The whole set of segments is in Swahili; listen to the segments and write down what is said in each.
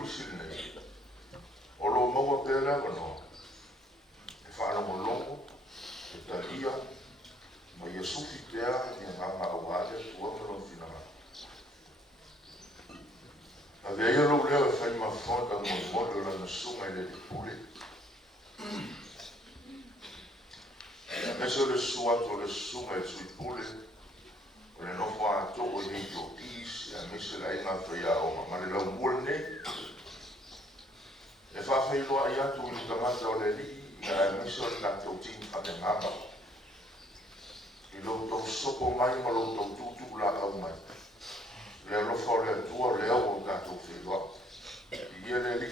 polisi nei. O lo maua pēlea wanoa. E whaanongo longo, e talia, ma ia sufi pēa ni a nganga au ade tua malon whinanga. A vea ia lo leo e whai mawhonda mo la na sunga i le pule. Meso le suato le sunga e sui pule, o le nofo a toko i hei o tis, e a mese la inga whaia o ma le lau mua nei. E whawhai loa i atu i tangata o le li, i a mese o le nga tau tini whane ngama. I lo tau soko mai ma lo tau tutu la au mai. Le alofa o le atua le au o katou wheloa. I ia le li.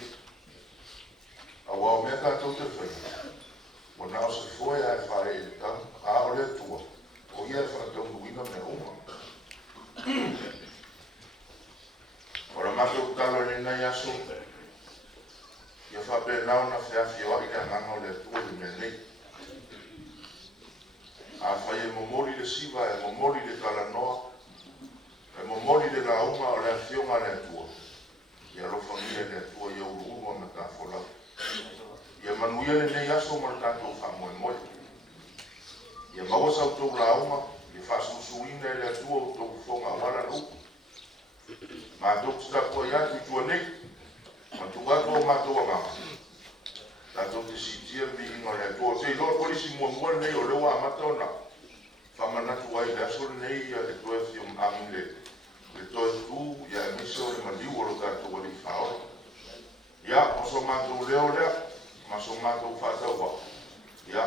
A wao mea katou te whai. O nao se foe a e whae e tang, a o le atua. O ia e whanatau nuina me uma. O la matou talo ni nai aso. Ia whape nao na whiawhi o ina nganga o le atua i me nei. A whai e momori le siva e momori le kalanoa. E momori le launga o le awhionga le atua. Ia lofa mia le atua ia urua me ka wholau. Ia manuia le nei aso ma le tātou whamoe moe. Ia maua sau tau launga, ia whasusuina le atua o tau whonga wala lupu. Ma tau titako i atu i tua nei, ma tuato o mātou angama. Tātou te sitia mi inga le atua. Te ilo polisi mua nei o leo a matona. Whamanatu ai le aso nei ia le toe whium ami le toe tu, ia e miso le maliu o lo tātou wali whaore. Ia, oso mātou leo lea, ma so mātou whātau wa. Ia,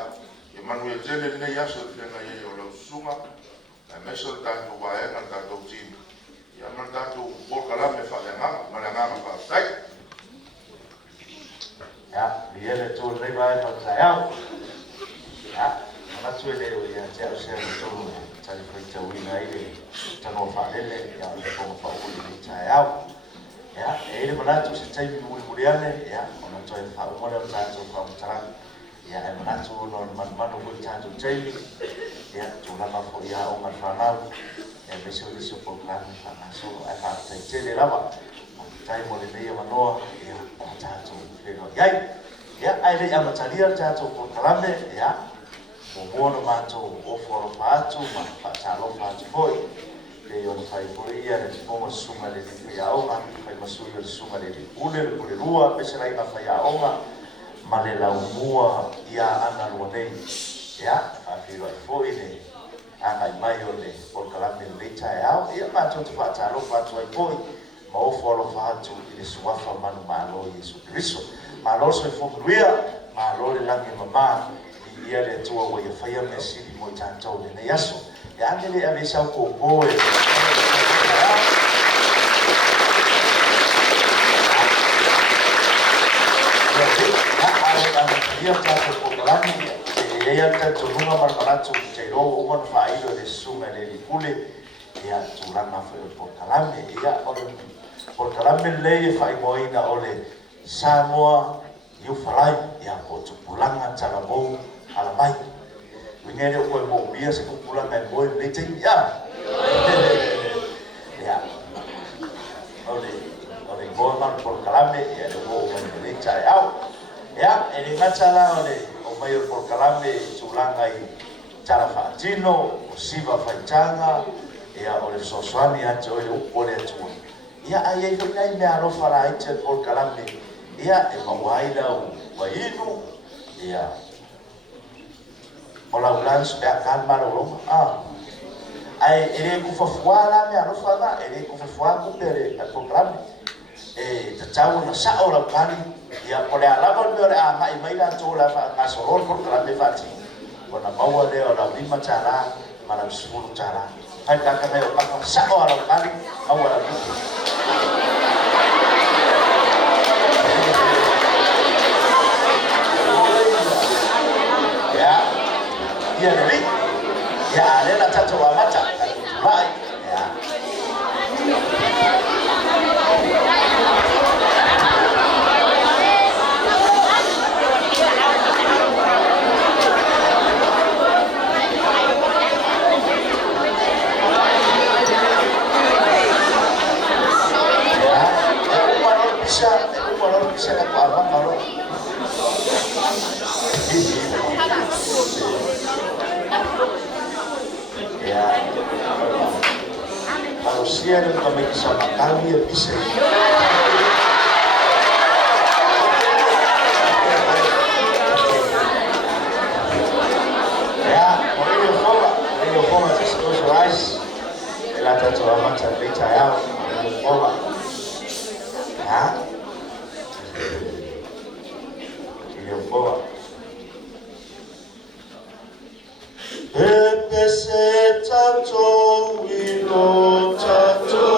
e manu e tele nei aso le whenga iei o leo sunga, e miso le tātou waenga le tātou timi. Ia, ma le tātou polkalame whaenganga, ma le nganga whātai. Ia, li ele tō rei vai whātai au. Ia, Matu ele o ia te au sea ni tonu tari whai tau ina ele tano whaelele ia o le konga whauli ni tae au. Ia, e ele manatu se taimi muri muri ane, ia, o na toi whaumore o tātou whaumtarang. Ia, e manatu o no manumanu hui tātou taimi. Ia, tō lama fo ia o ngan whanau. Ia, meso liso po kāni whanaso, ai whātai tele rawa. Tai mo le neia manoa, ia, o tātou whenua iai. Ia, ai rei amataria tātou po kalame, ia, o mono mātou o whoro whātu, ma whātalo whātu hoi. Kei o whai pore ia le tiponga sunga le te whai aonga, whai masui o le sunga le te une, le pore rua, pese rai ma whai aonga, ma le lau mua ia ana rua nei. Ia, whawhiro ai hoi ne, anga i mai o le porkalame le leita e au, ia mātou te whātalo whātu ai hoi, ma o whoro whātu i le suafa manu mālo Jesu Christo. Mālo so i whomuruia, mālo le langi mamā, ia le tua wa ia whaia me siri mo i tātou le nei aso. Ia ane le ave sau ko moe. Ia tātou ko kalani, e ia tātou nunga marmaratu ki te roa uman whairo le sunga le li pule, ia tūranga whaio po kalame. Ia po kalame le e whai moina o le Samoa iu whalai, ia po tupulanga tala mou, ala mai. Wingere o koe mō bia se kupulanga e moe le te ia. Ia. Ole moe manu por kalame, ia le mō manu le tae au. Ia, e le ngatala o mai o por kalame tūlanga i tala whaatino, o siva whaitanga, ia o le sosoani atu o le upole atua. Ia, ai ei whainai mea alofa la aite por kalame. Ia, e mawaila o wainu, ia, o la ulans pe akan maroloma ai ele ku fafua me alo fala ele ku fafua ku pere ka program e tau na sa ora kali ya pole ala ko me ora mai la to la ka sorol program de fati ona bawa de ora lima cara mara 10 cara ai ka me o ka sa ora kali awala ya ni ya le la tatu wa mata vai ya usia dan kami sama kami bisa. Ya, Mourinho forma, just close your eyes. Ela tá toda a mancha feita ya, Mourinho forma. Ya. Mourinho forma. Epese tato wilo tato.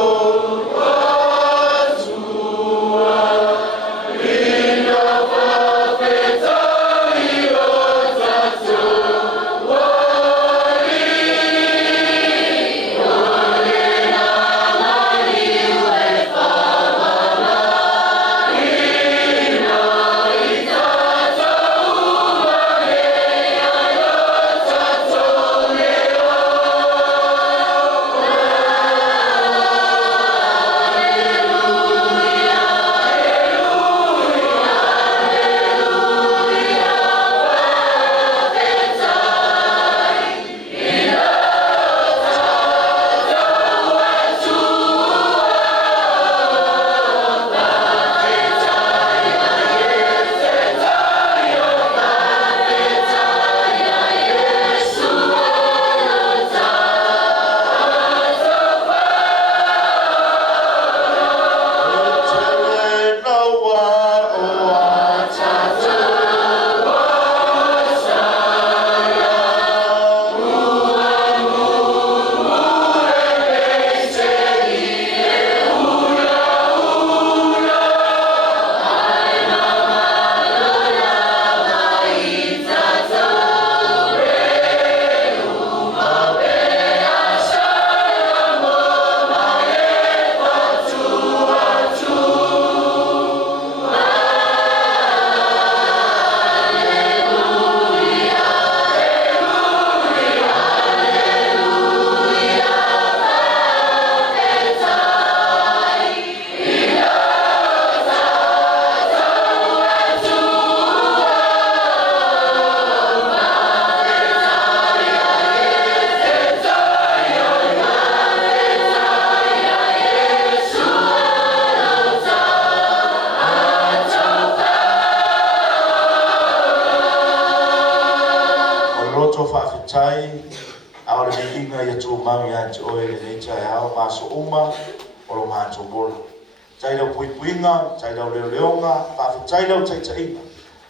Chai, awal ini ingat ya cuma yang joy ini chai awal masuk umah, orang masuk bola. Chai dah puinga, chai dah leonga, tapi chai dah chai inga.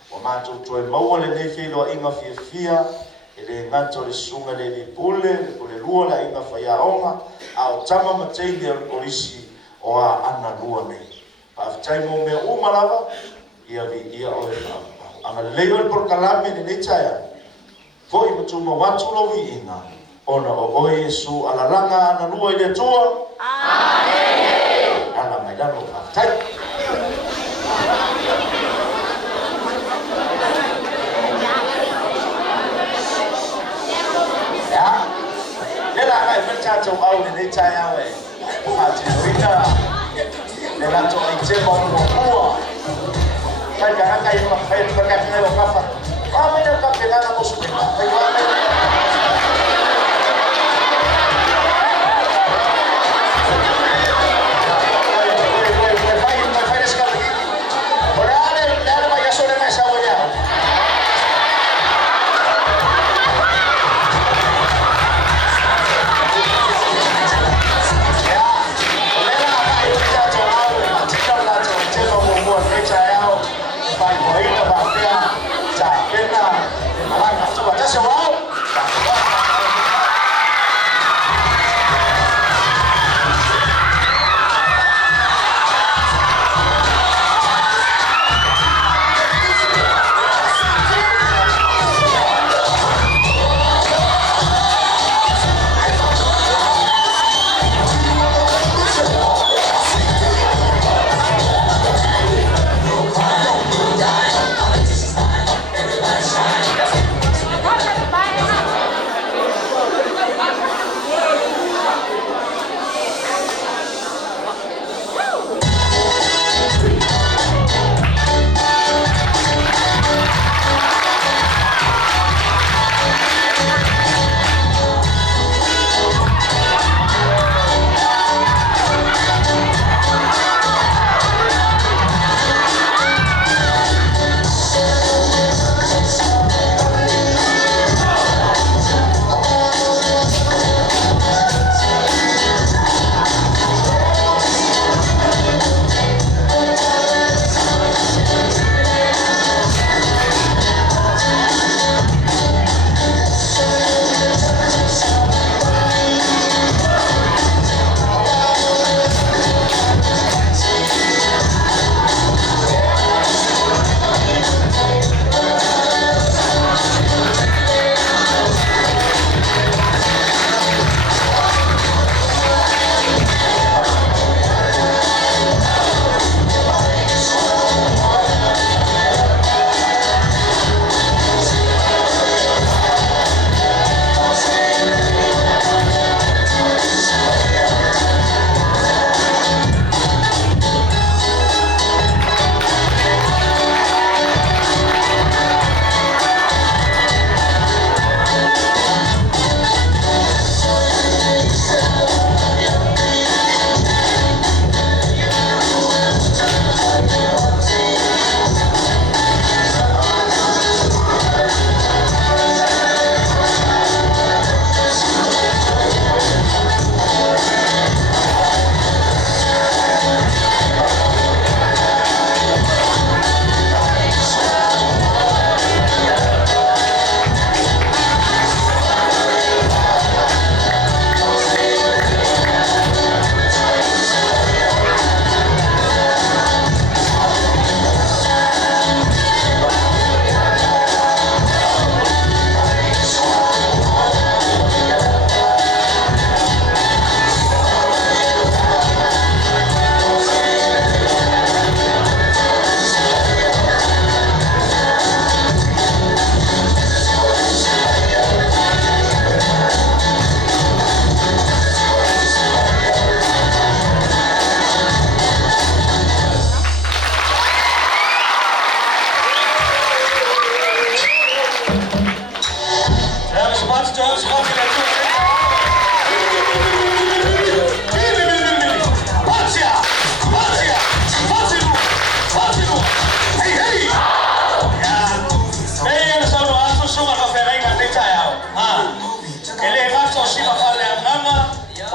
Orang masuk joy mau le neke lo inga fia, ele ngaco le sunga le pule lua la inga faya onga, au chama macai dia polisi oa anna lua ne. Tapi chai mau me umah lava, ia oleh amal legal por kalame ni chai. Foi mutuma watu lovi ina ona o Yesu alalanga ana lua ile tua amen ala maidano fatai ya lela kai mencha chong au ni chaya we haji wina lela chong ijemo no kuwa kai kai kai pakai lo kafa kami yang tak kenal aku sudah. Bagaimana? Fai sekali. Berada banyak sudah masa banyak. Ya, bolehlah apa itu kita coba. Kita lah coba membuat saya baik baik apa dia. Kena, malah coba saya wow.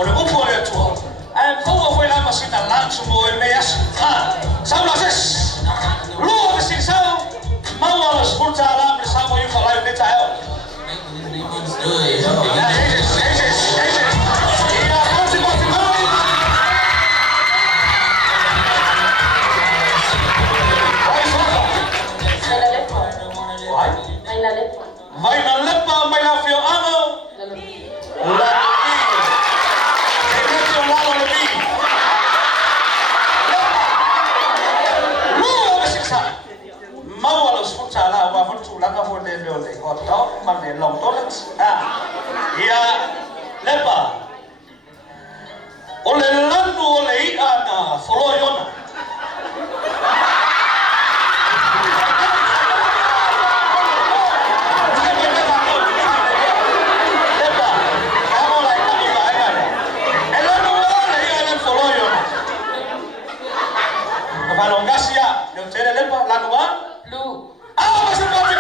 le upo le tua. Poa foi lá mas ainda lanço mo e meias. São nós. Lua que se são. Mau alas curta lá mas são eu falar eu neta eu. Vai na lepa, vai na fio ano. Mau alas futsal lah, wa futsal lah kamu de kotor, mana long toilet. Ya lepa. Oleh landu oleh ana foloyona. Kalau enggak siap, yang saya lepas lalu apa? Lu. Masuk balik.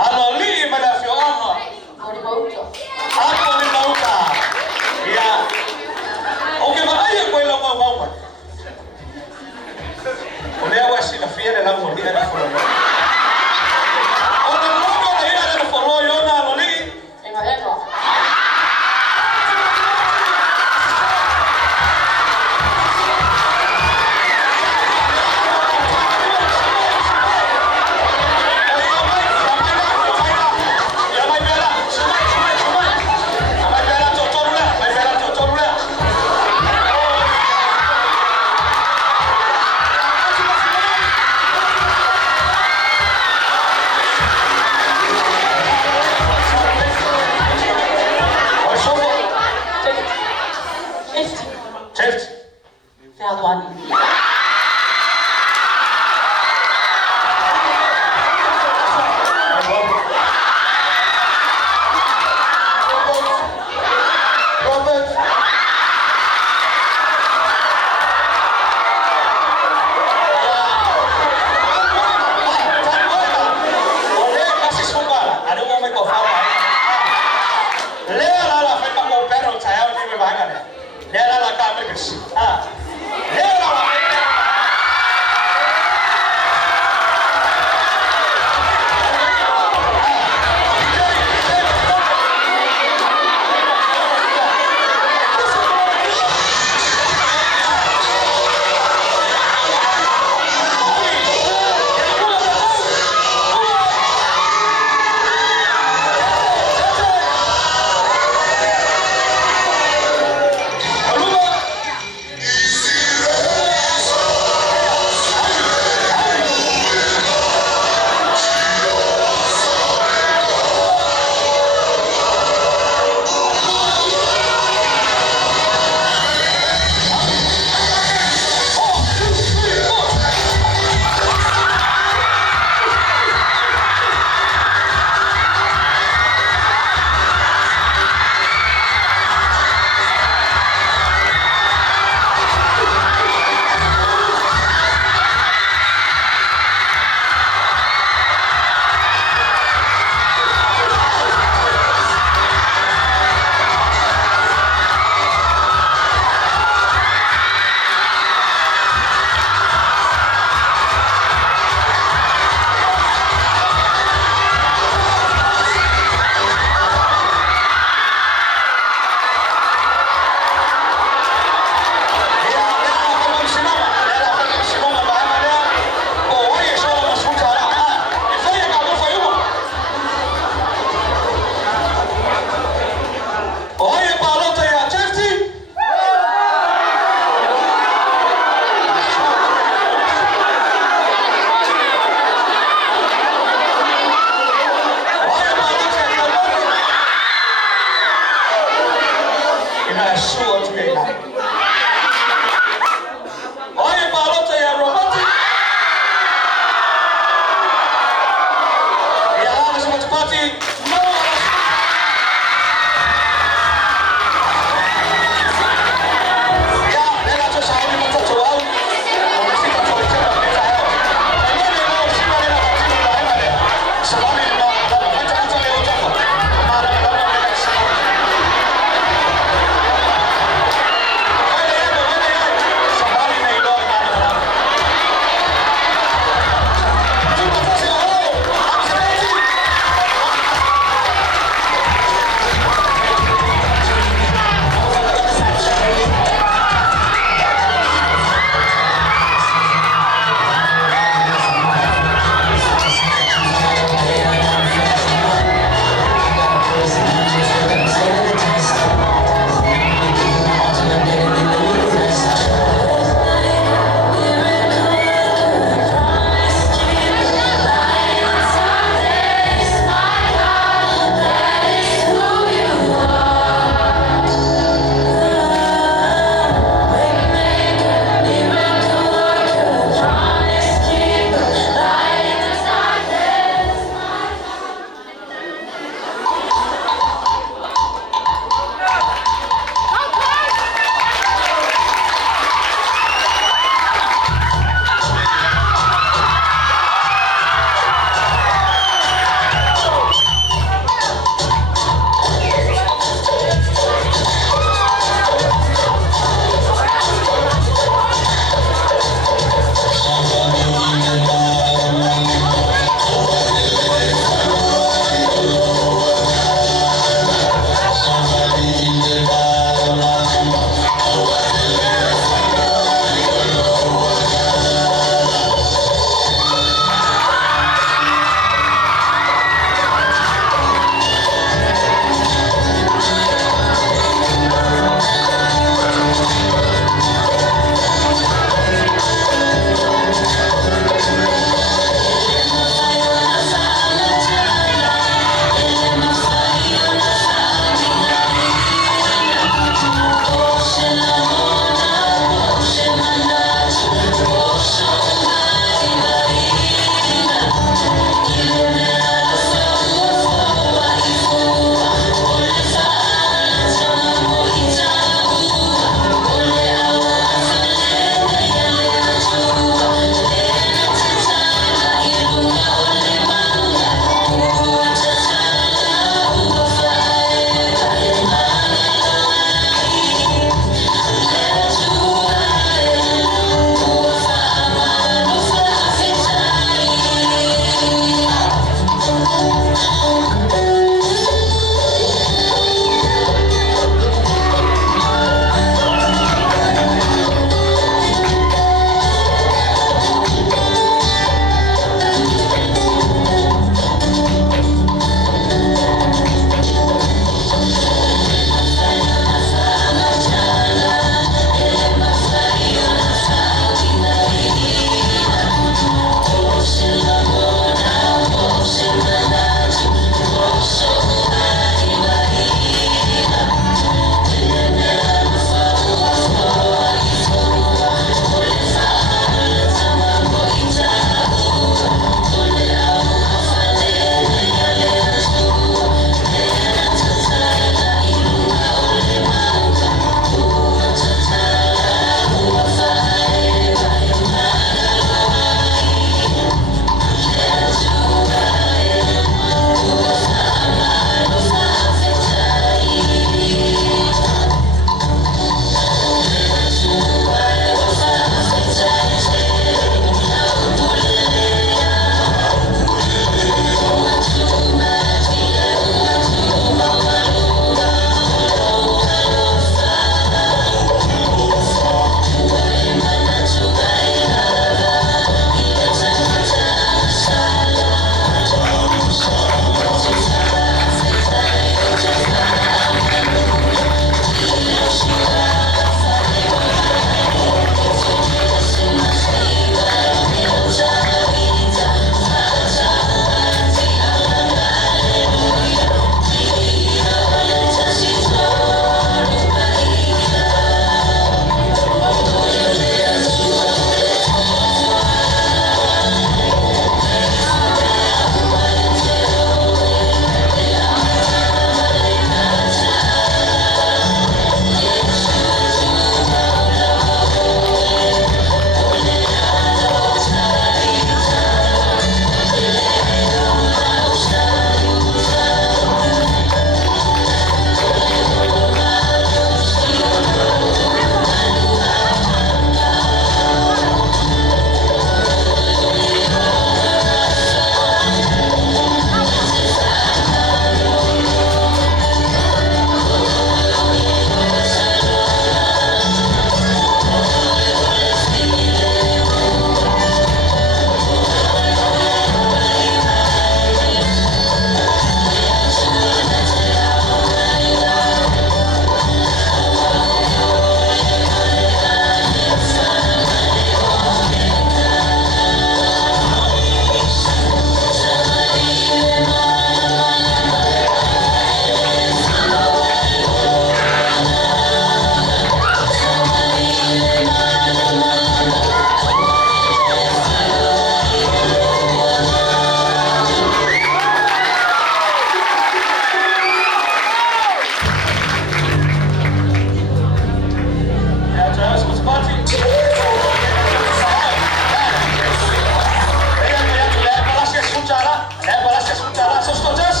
Saya balas sementara sostos.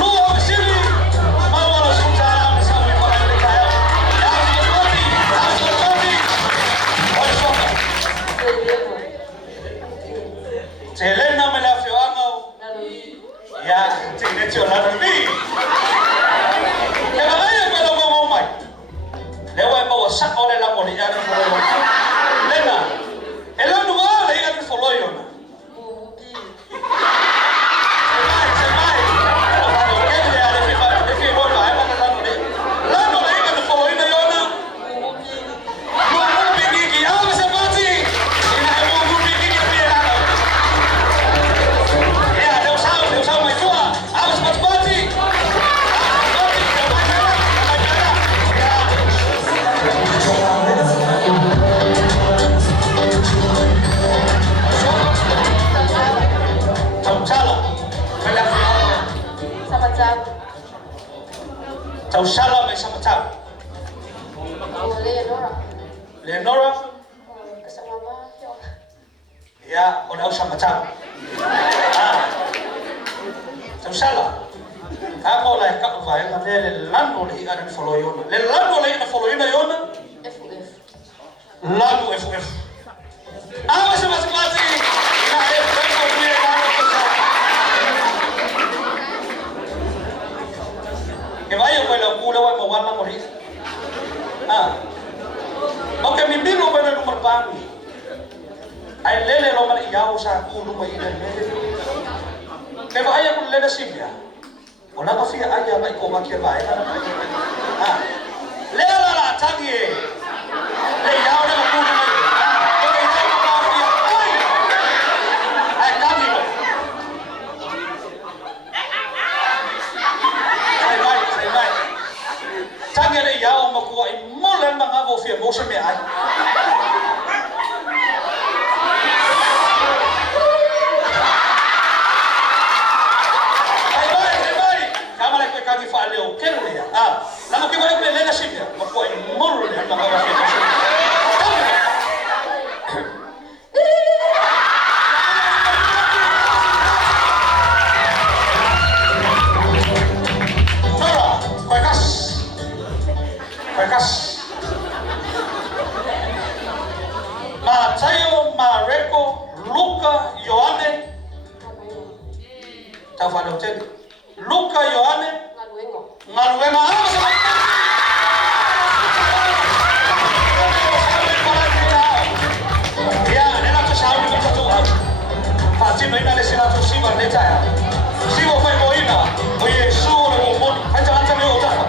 Luar sini mau ala sementara bersama para mereka. Harus berhati. Oleh sobat. Selena melafioano. Ya, tidak jualan lebih. Kalau ayah kalau mau ngomai, lewat bawa sak oleh lapor yang follow. Lena, elok dua lagi yang follow yo. Tahu salah macam macam. Leonora. Ya, orang usah macam. Tahu salah. Kamu lah kat luar, mana lelan boleh ada follow yona. Lelan boleh ada follow yona. Lalu FF. Masing-masing. Nah, FF boleh Kaya ko kula wa mawala mo rin. Okay, mimbiro ba na lumarpami? Ay lele lo man iyaw sa kulo may ilan lele. Kaya ayaw ko lele simya. Wala ka fiya ayaw ay kumakya ba? Lele la tagi. Le iyaw na kulo may. Okay, ayaw ko ba fiya? Ay tagi mo. Tanya le yao makuha imulan mga wofia mo sa may ay. Ay, kama lang ko kagi faaleo kenu niya. Nang ko ba le leadership niya makuha imulan mga wofia mo sa may. Bekas Mateo, Mareko, Luca, Yohane. Tahu pada ucap Luca, Yohane. Ngaluengo apa sih? Ya, nela tu sahaja kita tu. Pasti mereka lesina tu sih berdeka ya. Sih mau ina, oh Yesus orang umum, jangan sampai ucap.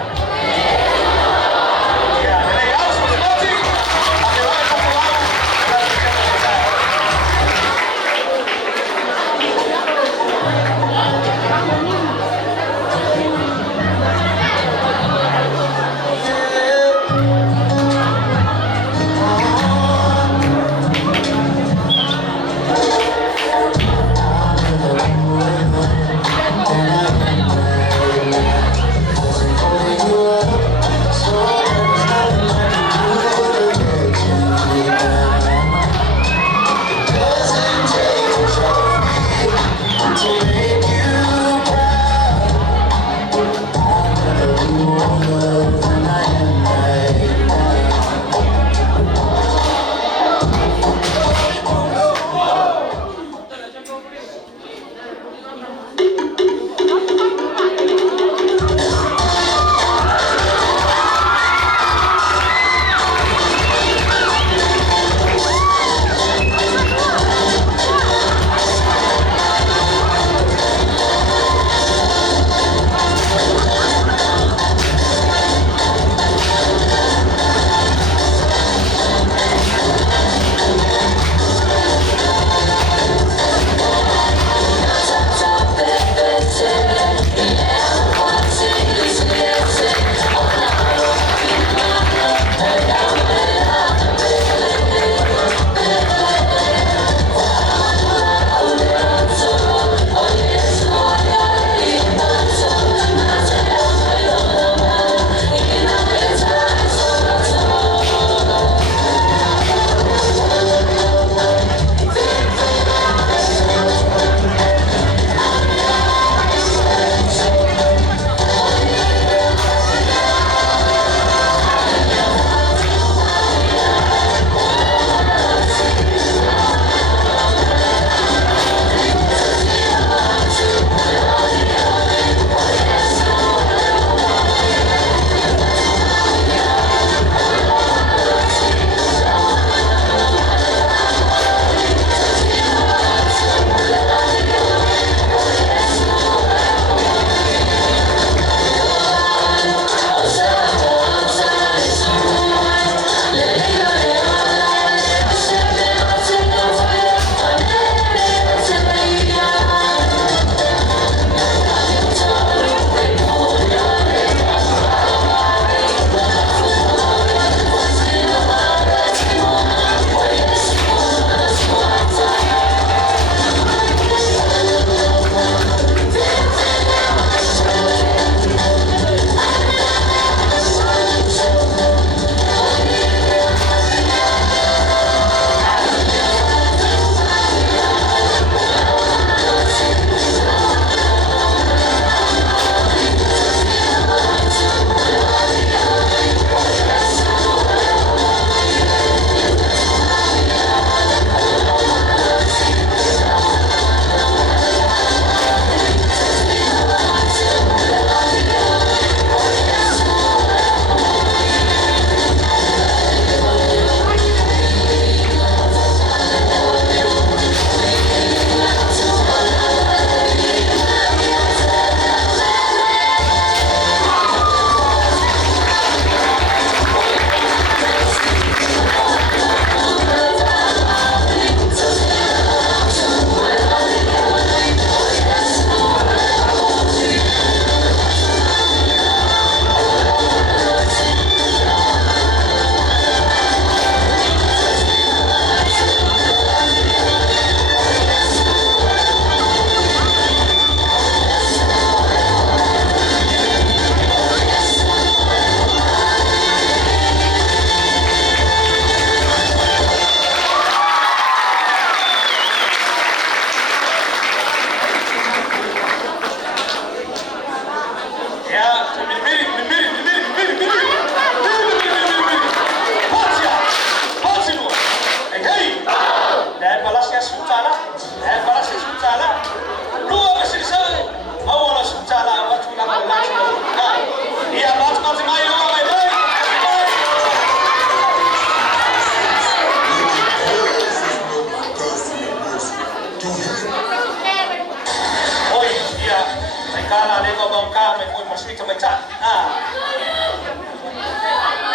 long ka mai foi masui ta mai ta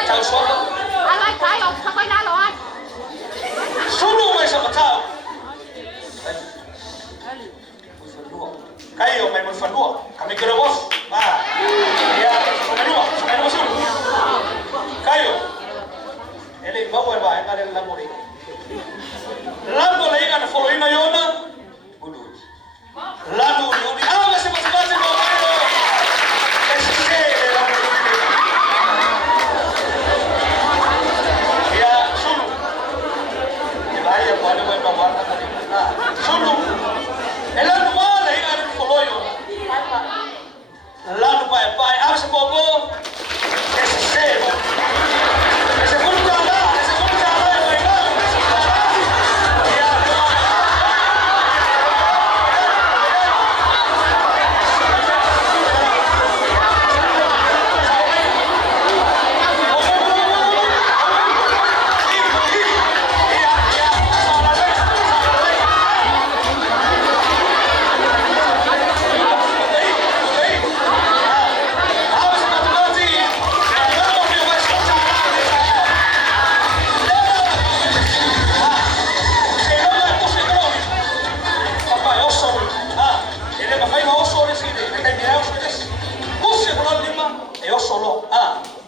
chau so Alai kai ông không có nói rồi. sulu mai sa tao kayo may magfanua kami kira boss ya sumenua sulu kayo ele bawa ba ngale lamori lando lai kana follow ina yona ulu lando ni ala se masibate no kayo ese ya sulu ibaya kwa ni ba wa ta sulu elano mala ina ni follow yo lando pai asa bobo ese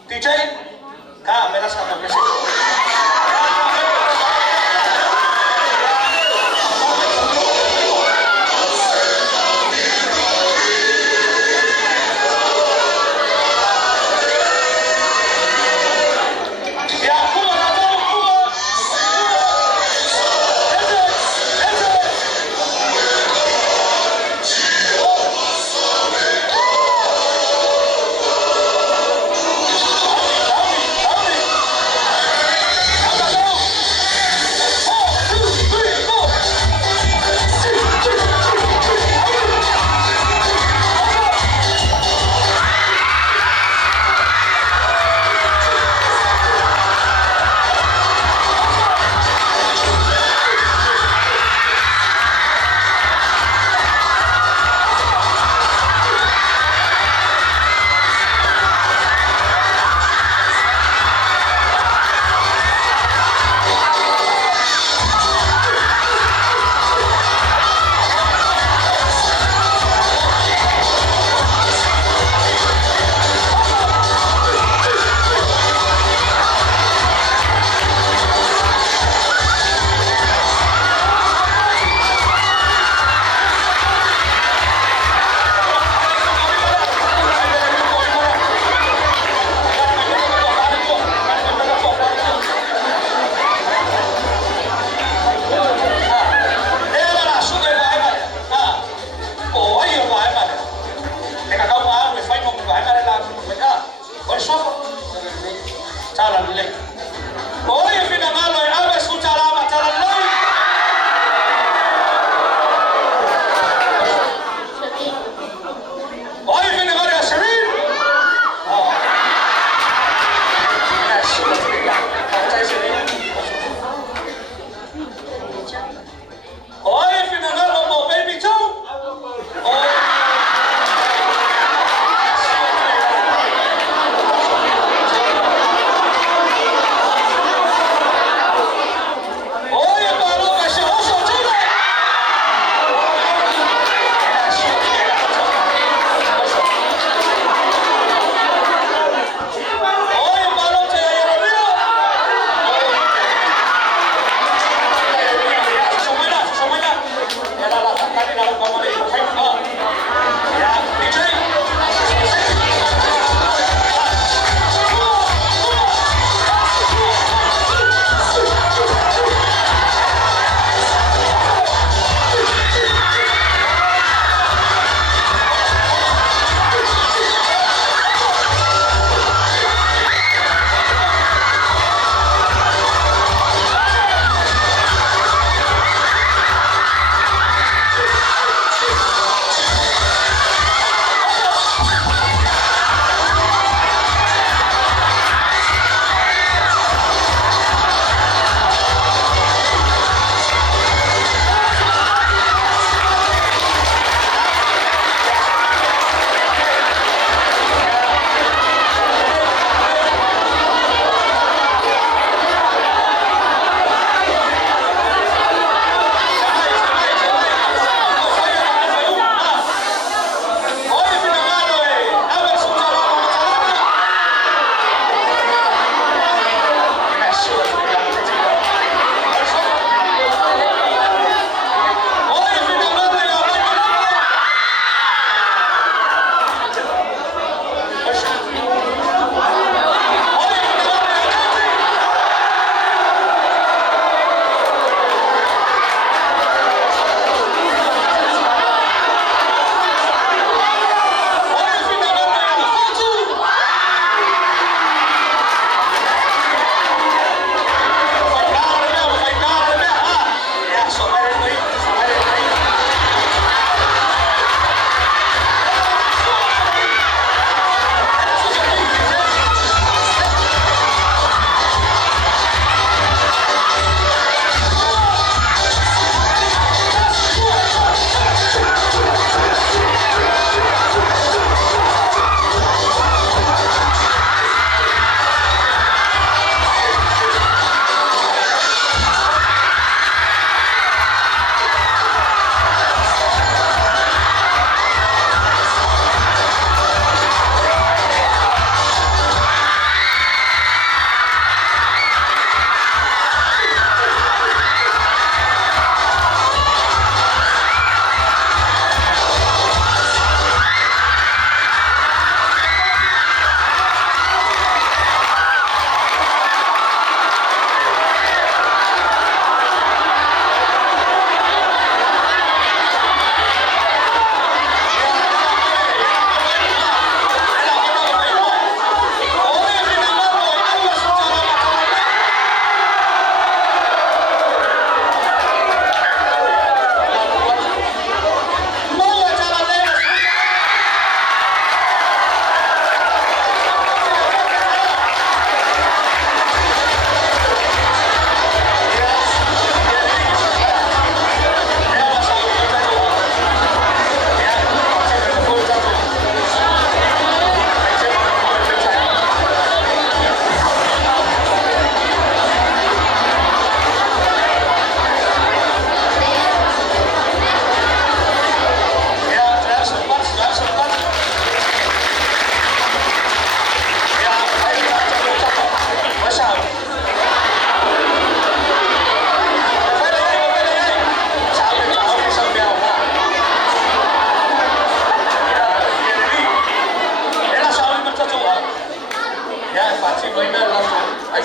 DJ, me la saca que sí.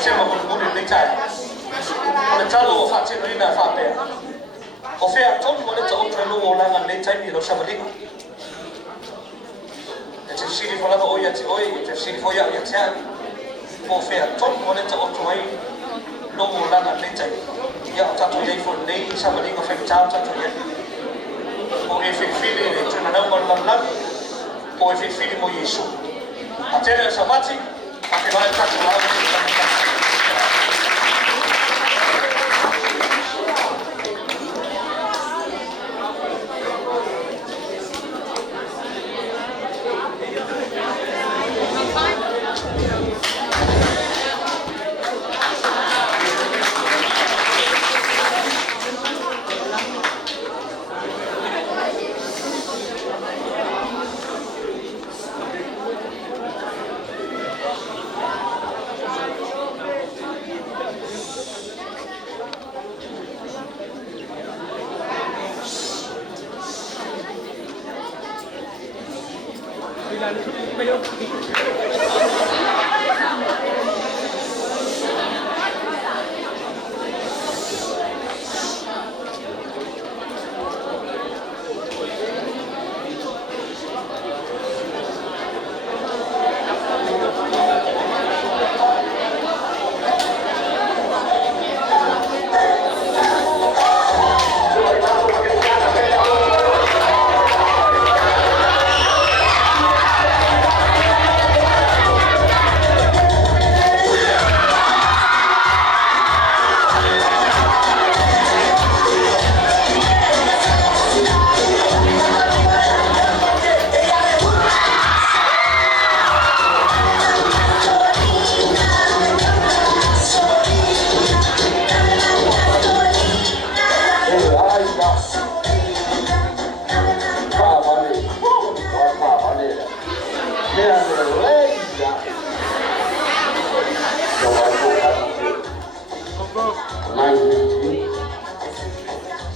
sema muri ni tai o talo o fate no ina fa pe o fea ton mo le to tre lo la nga le tai ni lo sabalinga e te siri fola o ya ti oi te siri fo ya tia o fea ton mo le to ai lo la nga le tai ya o tato ye fo nei sabalinga fe tau tato ye o e fe fili e tuna na mo la o e fe fili mo Yesu a tere sabati a che vai tato la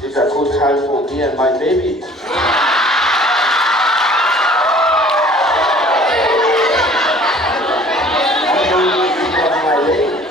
It's a good time for me and my baby. I'm going to be on my way.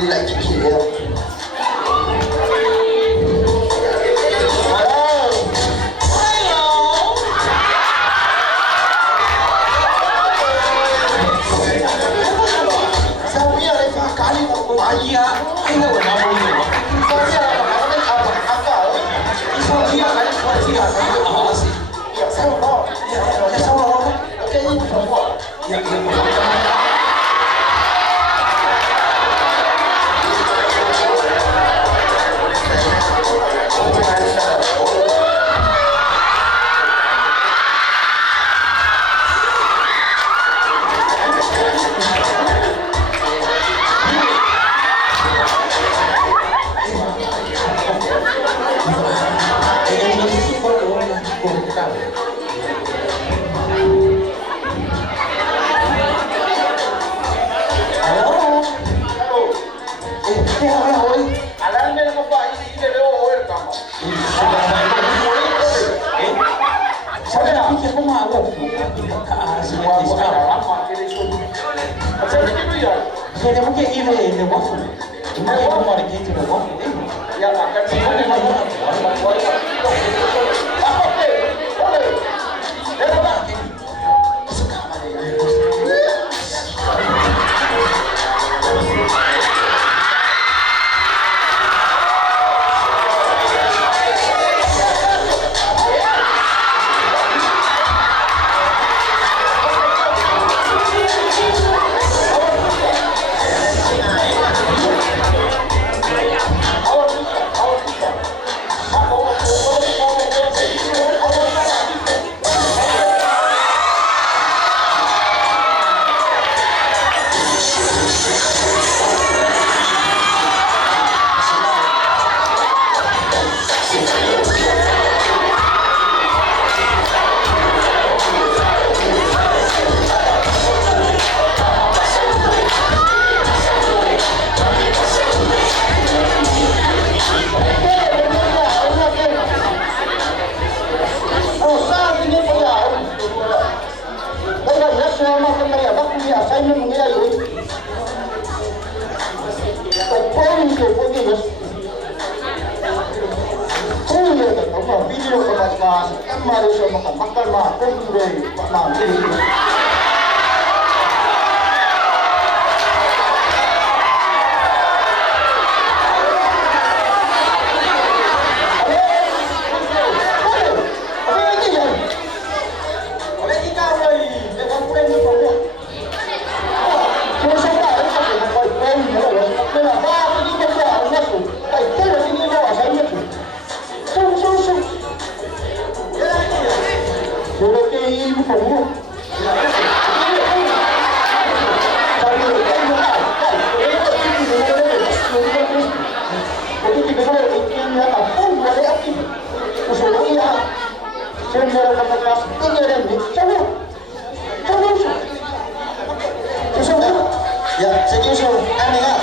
đi lại chị kia. Sao bây giờ lại pha cá đi một quả gì à? Anh đâu ở nào bây giờ? Sao bây giờ là nó đến ăn cả ấy? Sao bây giờ lại pha gì à? Ở gì? Dạ sao đó? Dạ sao đó? Cái gì không có? Dạ Jadi mungkin ini the waffle. Mungkin kamu mau dikirim the waffle. Ya akan boleh. Video kemas kan malu makan mah pun deh nanti. Ya, serius aneh ya.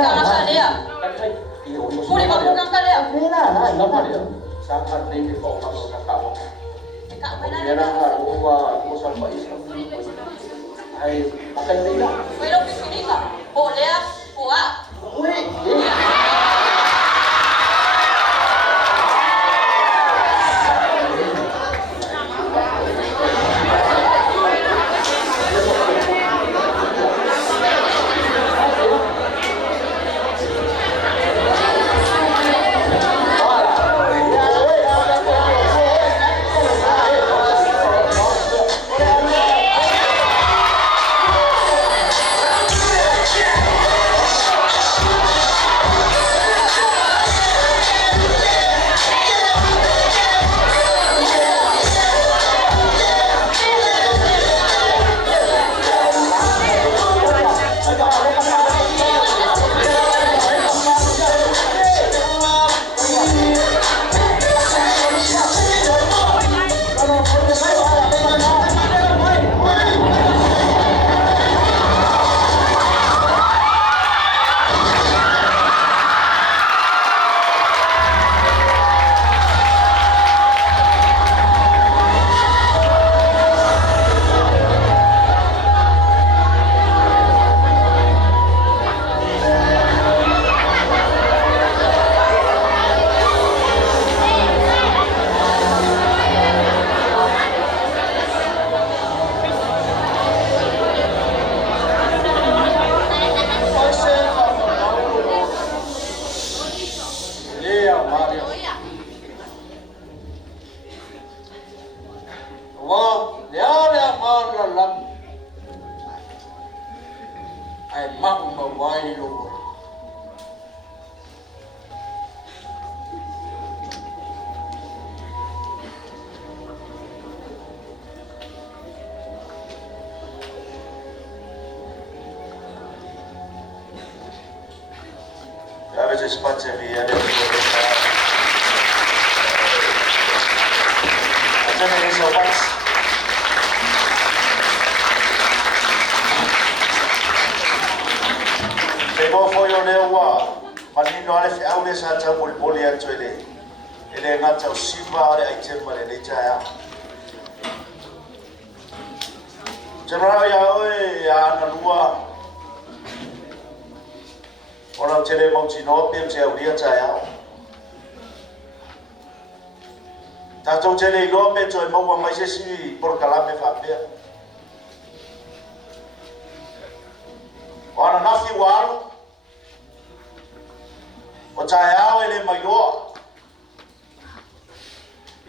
na Kakalia. Kuli mapungang kalia. na ilo pa rin sa ating ito ang nakakawa kaya na ko sa pais ay patay nila Pero pisini ka. Boleh kuha. uy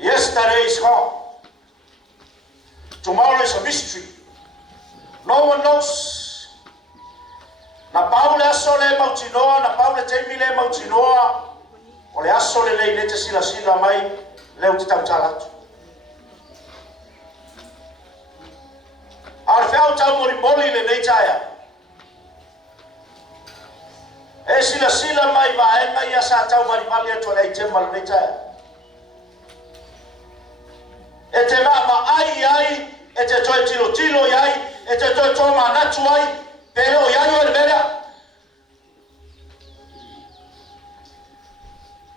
Yesterday is gone. Tomorrow is a mystery. No one knows. Na Paule asole mautinoa, na Paule temile mautinoa. Ole asole le ilete sila sila mai leo titautala. Arfeu tau moriboli le neitaya. E sila sila mai vaenga ia sa tau maribali ato le itema le neitaya. E te mama ai, e te toi tilo iai, e te toi toma natu ai, pero iai o le mea.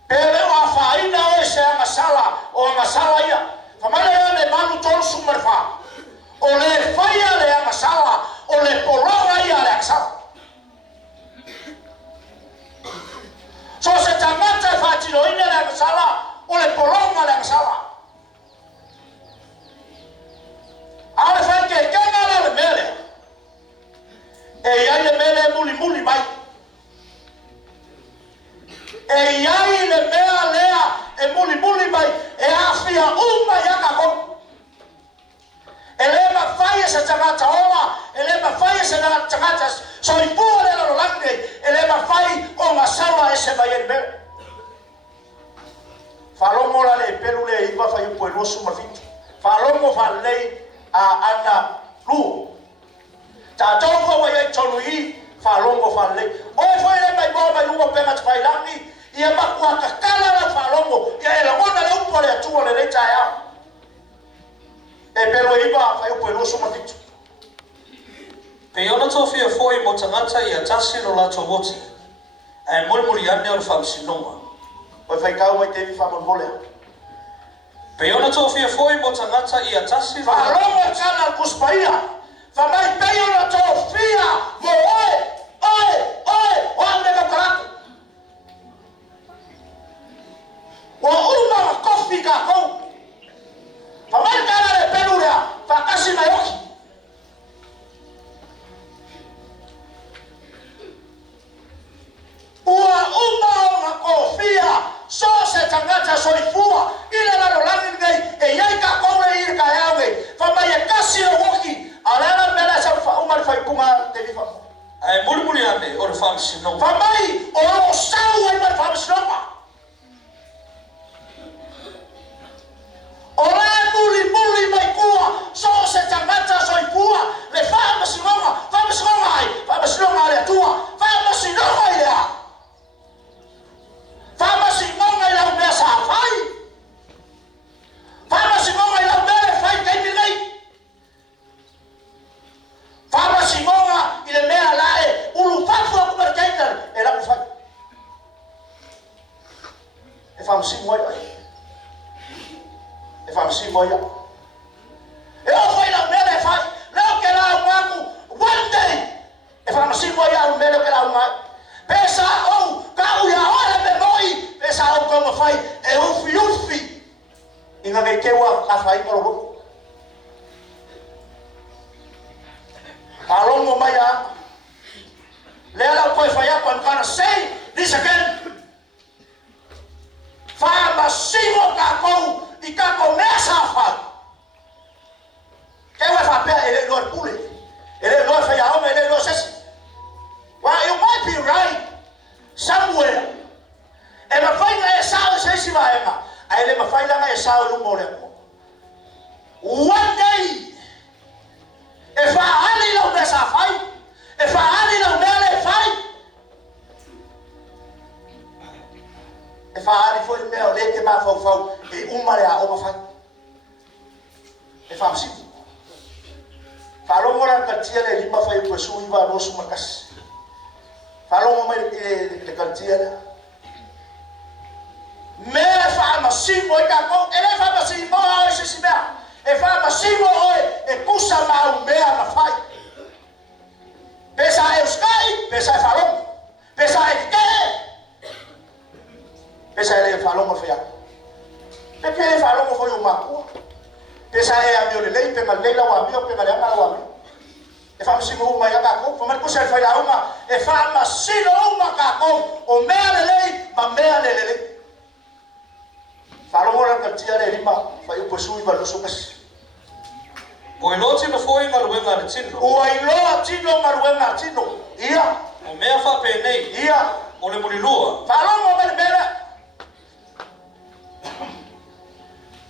Pero a faina o e se angasala, o angasala ia. Famana ia le manu tolu sumerfa. O le faia le angasala, o le polonga ia le angasala. So se tamata fatilo ina le angasala, o le polonga le angasala. Ale fai ke kena le mele. E ia le mele muli mai. E ia le mea lea e muli mai e afia uma yaka kom. Ele ma fai esa tangata oma, ele ma fai esa tangata soipua le lo lange, ele ma fai o masawa ese mai el mele. Falomo la le pelu le iba fai un pueblo sumafitu. Falomo falei a ana lu ta toko wa ye tonu I fa longo fa le o foi le mai bo mai lungo pena tfai langi ia ma kwa kakala la fa longo ia ela mona le upo le tu le le ya e pero iba fa upo no so matitu pe ona tofia foi mo tangata ia tasi no la tawoti e muli ane o le whamisinonga. O fai kau mai te mi whamon Pe ona tō fia foi mo tangata i atasi. Whalonga kana kuspaia. Whamai pei ona tō fia mo wāunega karatu. Wa uma wa kofi ka kou. Whamai kana le peru rea, whakasi na yoki. Ua uma wa kofia, so se tangata soifua, ila laro langi nei, e iai ka koure i ka yawe, whamai e kasi o woki, alana mela sa umari whaipunga te vifa. E muli ane o le whamisinonga. Whamai o sau ai mari whamisinonga. O le muli mai kua, so se tangata soifua, le whamisinonga ai, whamisinonga le atua, whamisinonga i lea. Whamasingonga i lau mea sa whai. Whamasingonga i lau mea whai keimi nei. Whamasingonga i le mea lae ulu whafu aku mara keitari e lau whai. E whamasingoa i ai. E whamasingoa i ai. E o whai lau mea le whai. Leo ke lau ngaku one day. E whamasingoa i au mea leo ke lau ngai. Pesa au ka uia ora me moi. Pesa au kama fai e ufi. Inga me kewa ka fai koro. Alongo mai a. Lela koe fai up, I'm gonna say this again. Wha masimo ka kou I ka kou mea sa fai. Kewa wha pea ele loa pule. Ele loa fai a ome, ele loa sesi. Well, you might be right somewhere. E ma fai nga e sao se si vaenga. Ai le ma fai nga e sao lu more mo. One day. E fa ali lau me sa fai. E fa ali lau me le fai. E fa ali foi me o le ke ma fau. E umare a o ma fai. E fa msi. Fa lo mora ka tia le lima fai ko su iva no su makas. Falongo mai te kantia. Me fa masimo I ka ko, ele fa masimo o se si mea. E fa masimo o e kusa ma o mea na fai. Pesa e sky, pesa e falongo. Pesa e ke. Pesa e falongo fa ya. Pe ke falongo foi o maku. Pesa e a mi le pe ma le la wa mi o pe ma le ma wa mi. E fa masino uma ya ka ko, fa kusa e fa ya uma, e fa masino uma ka ko, o mea lelei, ma mea lelei. Fa lo ora ka tia le rima, fa u posui ba lo sokas. O i lo tino foi ma luenga le tino. O ai lo tino ma luenga tino. Ia. O mea fa pe nei. Ia. O le muli lua. Fa lo mo me bere.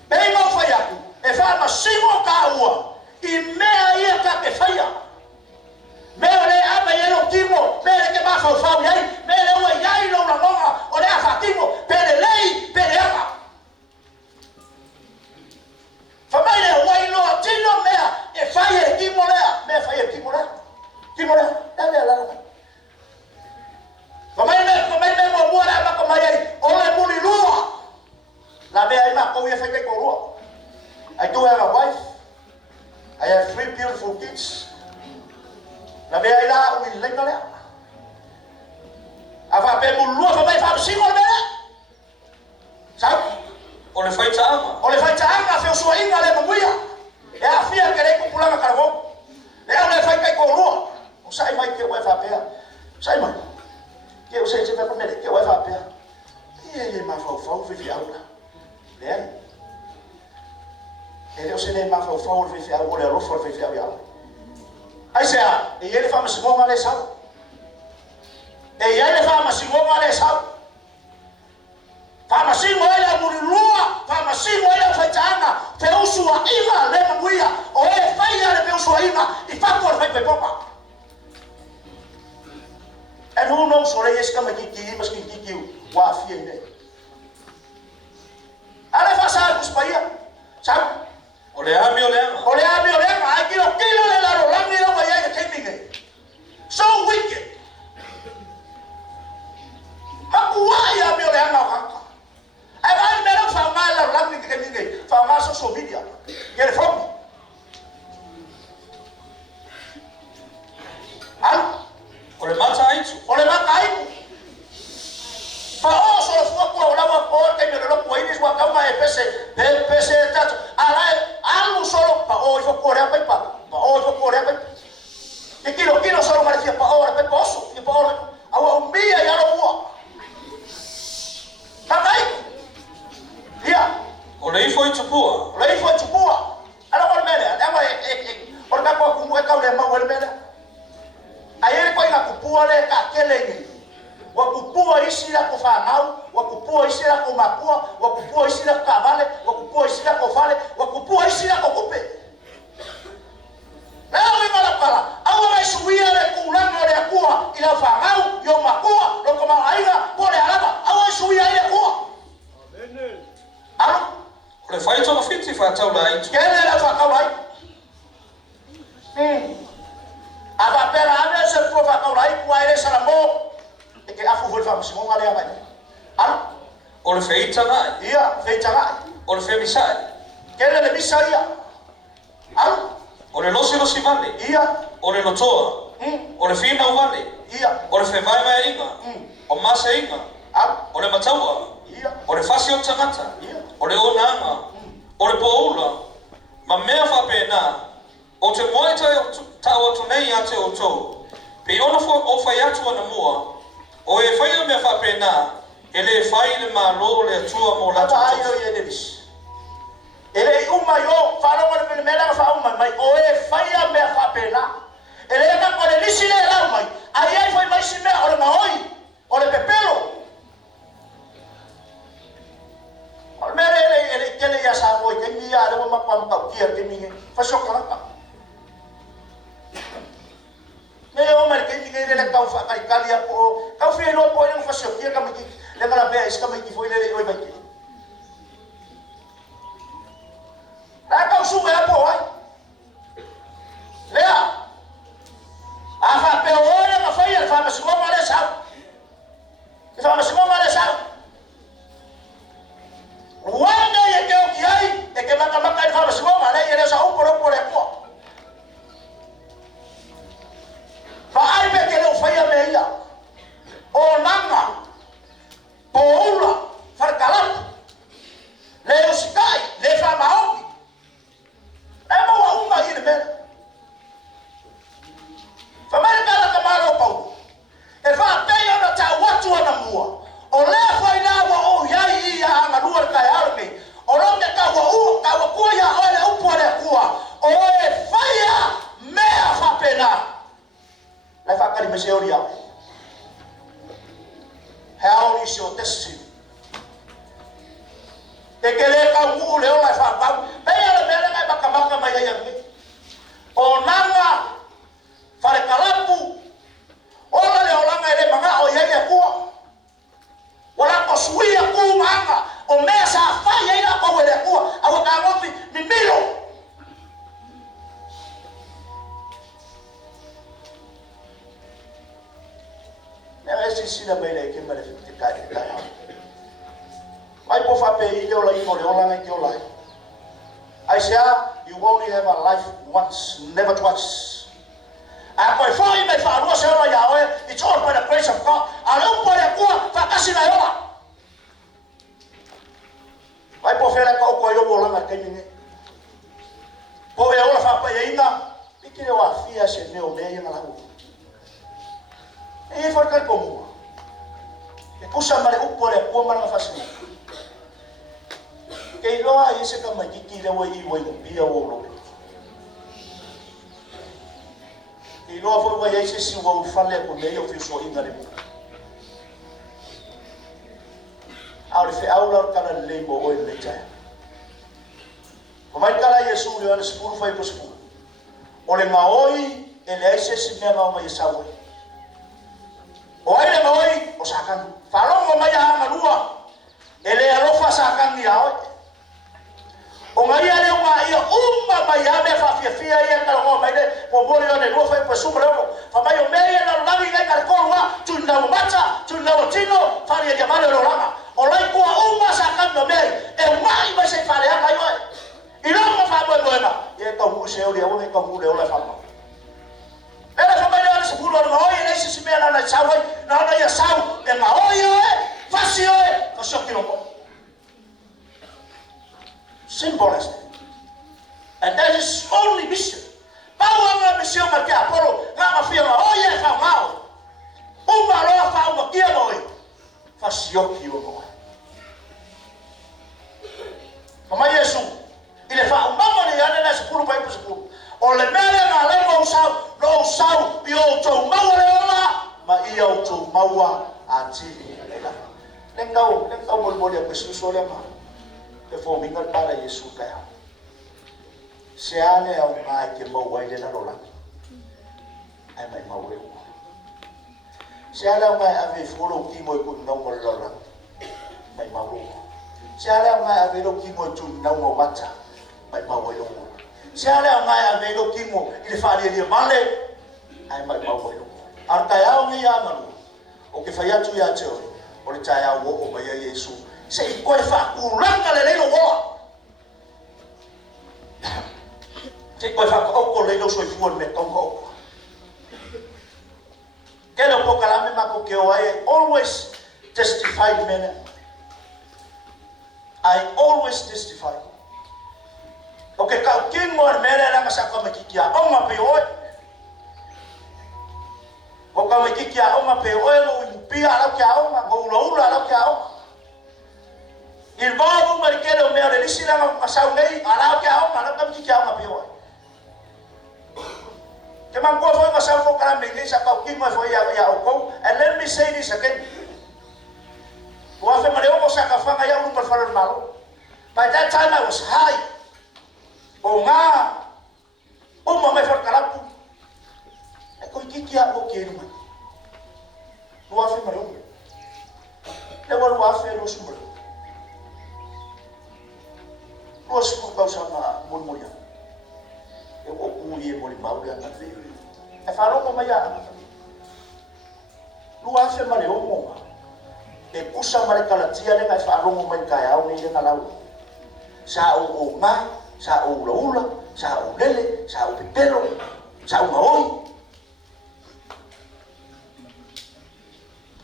Bei mo fa ya ku, e fa masino ka ua. I mea ia ka ke fa ya. Mea le ama yelo timo, pere ke ma fau yai, mea le ua yai lo na monga, o le afa timo, pere lei, pere ama. Famai le ua ilo tino mea, e fai e timo lea, mea fai e timo lea, e mea la. Famai me mo mua la maka mai ai, o le muli lua. La mea ima kou ia fai ke kou lua. I do have a wife, I have 3 beautiful kids. La mea ila ui lenga lea. A wha pe mulua wha mai wha singo le mea. Sao? O le fai taanga. O le fai taanga feo sua inga le mamuia. E a fia ke rei kupulanga karawong. Le au le fai kai ko lua. O sai mai ke ue wha pea. Sai mai. Ke o se wha kumere ke ue wha pea. Ie ma fau fifi aula. Le ai. E leo se ne ma fau fifi aula. O le arofo fifi aula. Ai sea, e ele fa masimonga le sau. E ele fa masimonga le sau. Fa masimo ele murilua, fa masimo ele faitanga, fe usua inga le mamuia, o e faia le fe usua inga, I fa por fai pepopa. And who knows what is coming kiki, mas kiki wa fie ne. Ale fa sa kuspaia. Sau. O le ami o le anga. O le ami o le anga, ai kilo le laro langi la wa ia ke minge. So wicked. chukua. Lai foi chukua. Ana kwa mele, ama orka kwa kumwe ka ule ma ule mele. Ayere kwa ina kupua le ka keleni. Wa kupua isi la kufanau, wa kupua isi la kumakua, wa kupua isi la kavale, wa kupua isi la kofale, wa kupua isi la kokupe. Leo imala kala, awa isuia le kulanga le kuwa ila fanau yo makua, lo kama aiga pole alaba, awa isuia ile kuwa. Amen. Alo Ule faito mafiti fa taula itu. kele la fa kaulai. Aba pera ame se fu fa kaulai kwa ile salamo. Eke afu vol fa msimu ngale aba. Alo Ule feita ngai. iya feita ngai. Ule fe misai. Kele le bisaia. Alo Ule losi losi vale. iya Ule lotoa. Ole fina uvale. iya Ole fe vai vai inga. O masa inga. alo Ole mataua. iya Ole fasi o tangata. iya Ole onanga. Ole poula. Ma mea fa pena. O te moe ta o tunei ate o tō. Pe ono o fai atu ana mua. O e fai o mea fa pena. Ele fai le ma lo le atua mo latu aba tō. ayo ye devis. Ele uma yo fa no mo le mela fa uma mai o e faia me fa pena. Ele ka ko le lisi le la mai. Ai foi mai si me o le maoi. O le pepelo. O mere ele kele ya sa mo ke mi ya le mo ma ka kia ke mi fa so ka ka. Me o mer ke mi le ka fa ka ikalia ko ka fi no po le fa so kia ka mi le ka la be is ka mi foi le oi mai. La ka su ga po ai. Lea. Afa pe ora ka fa ya fa ma su ma le sa. Fa ma su ma le sa. Wanda ye ke o kiai e ke maka maka fa ma su ma le ye sa u por le ko. Fa ai pe ke lo fa ya me ya. O nanga. O ula farkalat. Le uskai le fa ma Ema wa umma ile mena. Famara kala kamaro pau. E fa peyo na ta watu wana mua. Ole fa ina wa o yai ya anga luar kai arme. Olonga ka wa u ka wa kuya ole upo ole kuwa. Oe faya mea fa pena. La fa kali meseo ya. How is your destiny? Ekele ka ngule ola fa pa. Peya le mena kai bakamaka mai ya ngi. Onanga fare kalapu. Ola le olanga ile manga o yeye kuwa. Wala ko suia ku manga. O mesa fa yeye ko wele kuwa. Awa ka ngofi mimilo. Nere sisi na mele ke mele fitika ka. Mai po fa pe ile ola ino le olanga ke ola. I say, you only have a life once, never twice. And before you may find yourself Yahweh, it's all by the grace of God. I don't put a poor Fakasina Yola. I prefer a cocoa Yola Kenny. Poeola Fapaina, picking your fears and no day in a home. And for Kakomo, the Kusamari Upo, a woman of Fascina. Kei loa i se ka makiki lewa I wai pia o lope. Kei loa fo wai ai se si wau fale ko nei o fiso inga le mu. Au le fe aula o kala le mo o le jaya. O mai kala Yesu le ana sepuru fai po sepuru. O le maoi e le ai se si mea ngau mai sawe. O ai le maoi o sakan. Whalongo mai a hanga lua. E le alofa sakan ni aoi. O ngai ale wa ia umma mai ame fa fia ia ka ho mai de po bori ona lo fa po sumra fa mai o mei na lavi ngai ka ko wa tunda o mata tunda o tino fa ia jamale lo lama o lai ko umma sa ka no mei e mai ba se fa le aka yo I lo mo fa bo no na e ka mu se o le o ka mu le o la fa ma ele fa mai ona se pulo no o ia se me na sa wa na ia sa e ma o ia fa si o fa so ki no Simple as that. And that is only mission. Power of mission ma kia poro nga ma fia ma o ye fa mau. Uma roa fa uma kia moi. Fa sioki o moi. Mama Yesu tu maua atili lengau mol ya pesuso le ma e fo minga para Yesu kaya se ale au mai ke maua ile na rola ai mai maua se ale au mai ave folo ki mo ku no mo rola mai maua se ale au mai ave lo ki mo tu no mo bata mai maua lo se ale au mai ave lo ki mo ile fa ile male ai mai maua lo arta ya o ngi amanu o ke fa ya tu ya teo o le taya wo o mai Yesu se i koe fa uranga le leilo wo se i koe fa ko leilo so i fu me tongo ke lo ko kala me ma ko ke o ai always testify men I always testify okay ka king mo mere la sa ko me kikia o ma pe o o ka me kikia o ma pe o lo pia ala ke ao ma go lo ala ke ao il babu ma ke lo me le lisila ma sa nei ala ke ao ma la ka ki ao ma pe o ke man ko foi ma sa ko kala me ni sa ka ki ma foi ya o ko and let me say this again wa fe ma le o sa ka fa ga ya un per faro malo by that time I was high o nga o ma me for kala ku e ko ki ao ke no Lua fe mare ume. Le wa lua fe lo sumbre. Lua sumbre kau sama murmuria. E o kuye mori mauri ana fe. E fa lo ma ya. Lua fe mare ume. E kusa mare kalatia le fa lo ma kai au ni le lau. Sa o ma, sa o ula, sa o lele, sa o pelo, sa o oi.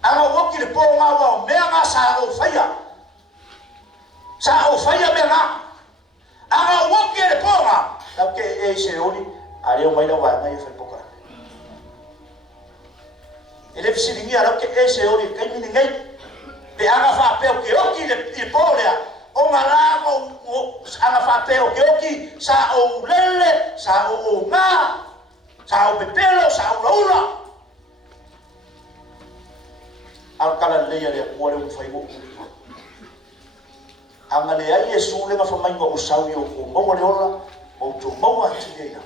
Anga woki le po nga wa me nga sa o faya me nga anga woki le po nga la ke e se oni ale o mai la wa ngai fe poka ele fisi ni ala ke e se oni ke ni ngai be anga fa pe o ke oki le po le o nga la o anga fa pe o ke oki sa o lele sa o nga sa o pepelo sa o laula al kala le ya le ko le fai mo anga le ai Yesu le ma famai mo usau yo ko mo le ola mo to mo ati le ya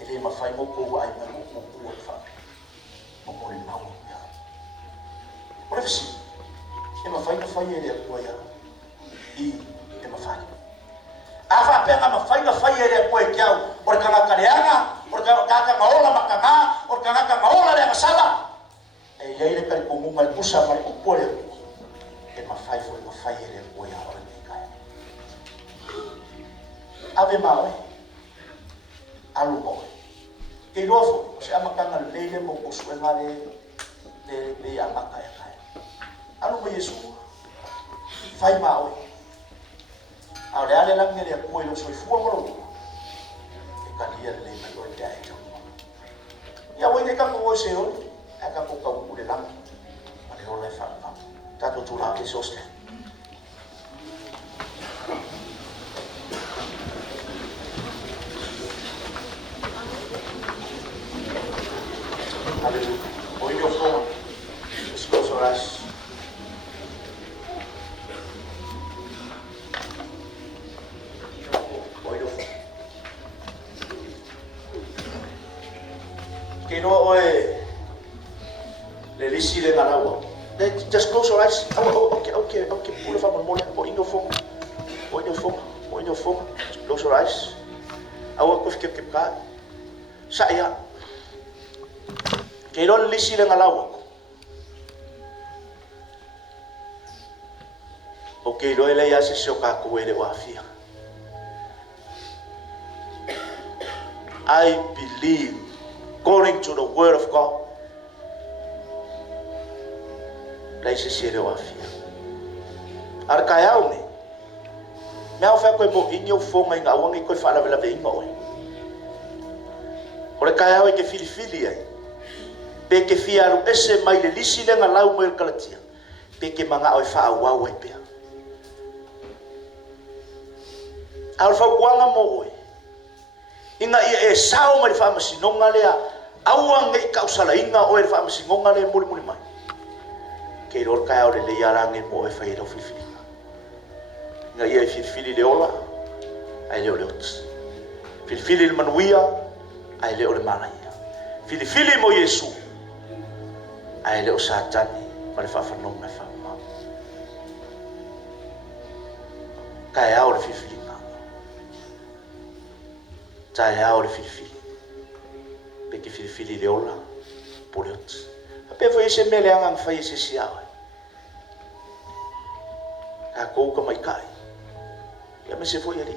ele ma fai mo ko ai na ko ko fa mo le mau ya ora si e ma fai ele ko ya e ma fai afa pe ma fai ele ko e kiau por kanga kaleanga por kanga maola makanga por kanga maola le masala e ele per comum mai pusa mai o pole e ma fai ele ko ya ora ni kai ave mau alu mo ke lofo se amakanga lele mo ko suenga le amaka ya kai alu mo Yesu fai mau ahora ale la ngere ko lo soy fu mo e kalia le me lo ya e ya voy de campo wo se o aka ko ka ku le lam ale o le fa tato tu la ke soste Hallelujah. Hoy yo como esposo oras. Hoy yo que no le dice de agua. Just close your eyes. Okay. Pull it from the morning. Hoy yo como. Just close your eyes. Awa ko fikir ka. Saya que non lisi le ngalawa o que lo ele ya se soka ko ele wa fia I believe according to the word of God la se sere wa fia arka yao ne me au fa ko mo inyo fonga nga wangi ko fa la vela ve ingo o le ka yao ke filifili ai pe ke fiaru ese mai le lisi le ngalau mo kalatia pe ke manga o fa wa wa pe alfa wanga mo oi inga e sao mai fa masinonga le aua ngai kausala inga o e fa msingonga le muli muli mai ke ro ka o le yarange mo e faira filifili nga ia filifili le ola ai le ots filifili le manuia ai le ole mana ia filifili mo Yesu ai le o satani ma le fa no na fa ma ka ia o le filifili nga ta ia o le filifili peki filifili le ola polot pe foi se mele anga fai se sia ka ko ka mai kai ya me se foi ali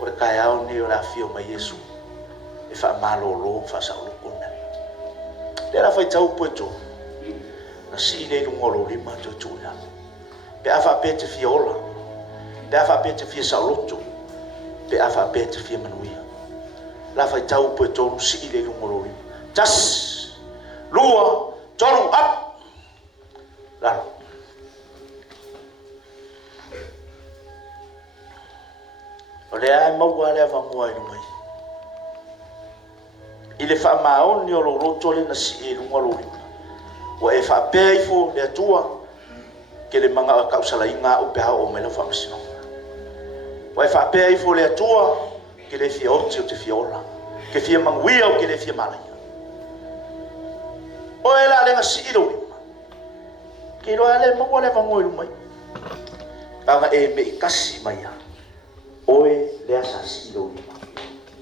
ora kai au ni ora fio mai Yesu e fa malo lo fa sa lo kona le ra fai tau poto na si le lu ngolo li ma to tula pe afa pe te fiola pe afa pe te fia sa lo tu pe afa pe te fia manuia la fai tau poto si le lu ngolo li just lua tolu up la ole ai mau wale va mo ai mai ile fa maoni o lo roto le na si e lu ngolo li o e fa pe fo le tua ke le manga ka usala inga o pe ha o mena fa masino o e fa pe fo le tua ke le fia o te fiola ke fia mangwia o ke le fia mala o e la le ngasi ilo ki lo ale mo wale va mo mai tanga e me kasi mai ya o e le asasi ilo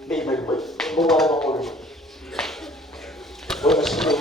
me mai mo wale va mo o e ngasi ilo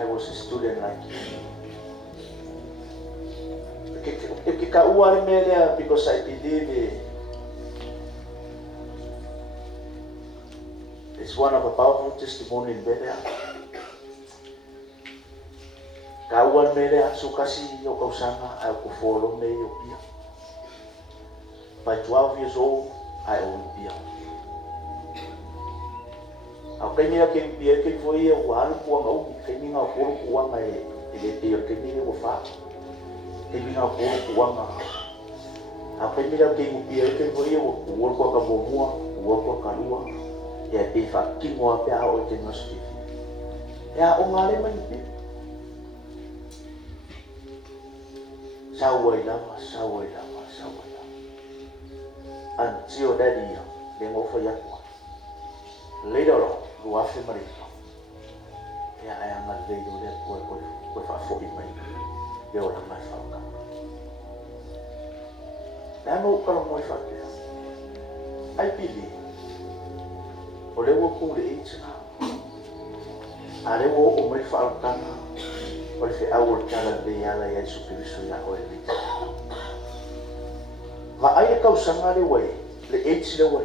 I was a student like you. Because I believe it's one of the powerful testimony in Belia. Kauan Belia sukasi yo kausanga I could follow me yo pia. By 12 years old, I will be. Au kai mea ke pia ke foi e o alu ko ngau ke ni nga ko ko nga e te ke ni ko fa ke ni nga ko nga au kai mea ke pia ke foi e o ko ka bomua o ko ka lua e te fa ki mo pe a o te no sti ya o ngale mai pe sawai lama antio dadi le mo fa ya later on lua fe marito ya ai anga leido le ko fa fo mai yo la mai fa ka na no ka mo fa ke ai pili o le wo ku le itna ale wo o mai fa ka na o le fe awol kala de ya la ya superviso ya o le va ai ka usanga le we le itsi le we